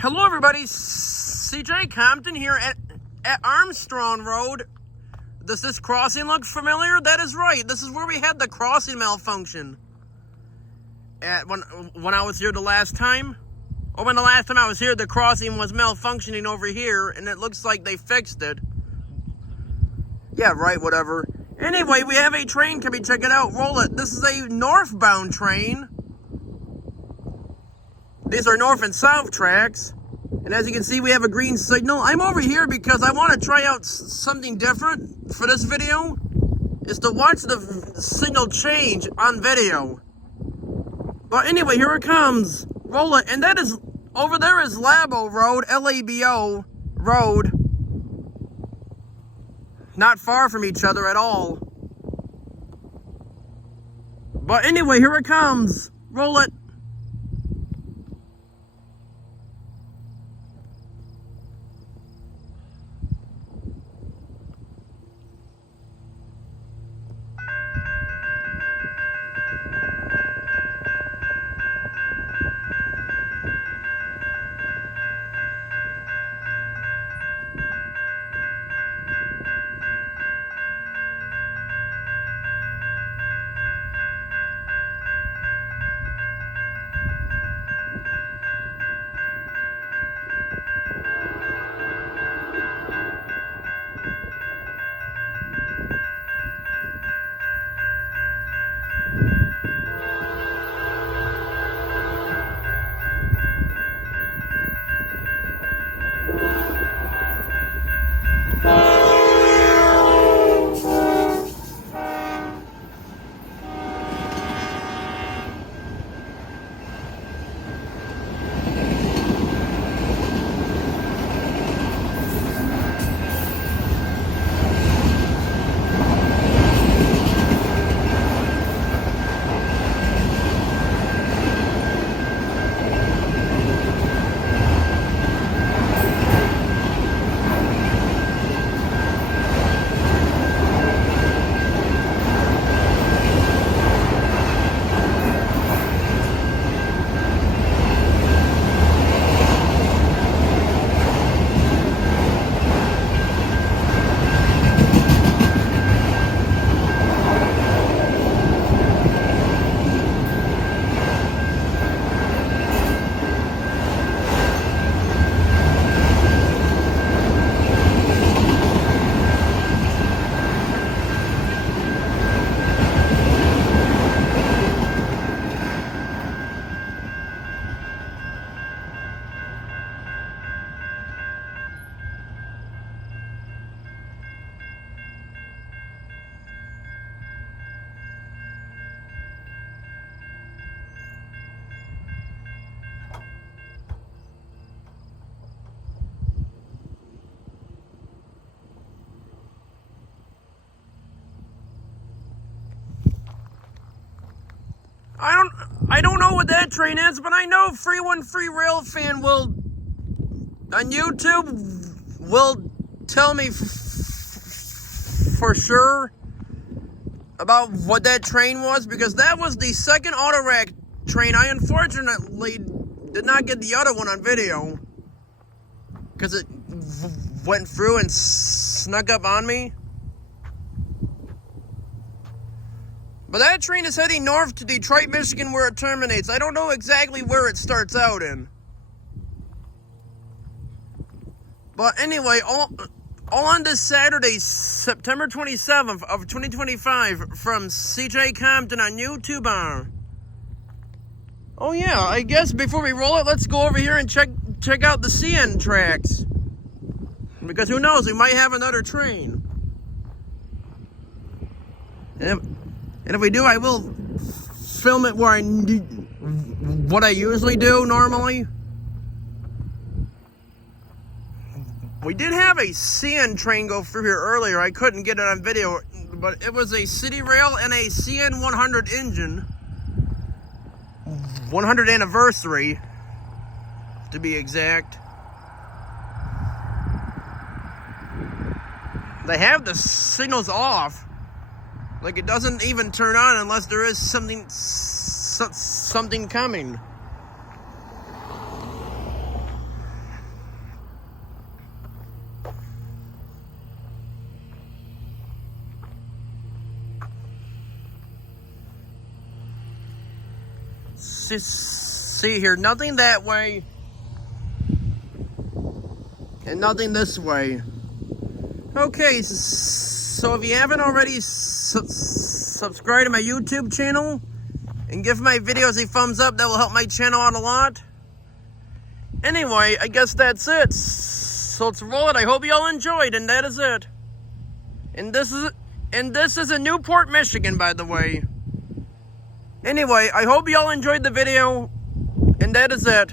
Hello everybody, CJ Compton here at Armstrong Road. Does this crossing look familiar? That is right. This is where we had the crossing malfunction. When I was here the last time. Or when the last time I was here, the crossing was malfunctioning over here, and it looks like they fixed it. Yeah, right, whatever. Anyway, we have a train coming. Check it out. Roll it. This is a northbound train. These are north and south tracks. And as you can see, we have a green signal. I'm over here because I want to try out something different for this video. Is to watch the signal change on video. But anyway, here it comes. Roll it. And that is, over there is Labo Road, L-A-B-O Road. Not far from each other at all. But anyway, here it comes. Roll it. I don't know what that train is, but I know 313 Rail Fan will, on YouTube, will tell me for sure about what that train was, because that was the second autorack train. I unfortunately did not get the other one on video, because it went through and snuck up on me. But that train is heading north to Detroit, Michigan, where it terminates. I don't know exactly where it starts out in. But anyway, all on this Saturday, September 27th of 2025, from CJ Compton on YouTube. Oh yeah, I guess before we roll it, let's go over here and check out the CN tracks. Because who knows, we might have another train. And if we do, I will film it where what I usually do normally. We did have a CN train go through here earlier. I couldn't get it on video, but it was a City Rail and a CN 100 engine. 100th anniversary, to be exact. They have the signals off. Like, it doesn't even turn on unless there is something coming. See here, nothing that way. And nothing this way. Okay, so if you haven't already subscribed to my YouTube channel and give my videos a thumbs up, that will help my channel out a lot. Anyway, I guess that's it. So let's roll it. I hope you all enjoyed, and that is it. And this is in Newport, Michigan, by the way. Anyway, I hope you all enjoyed the video, and that is it.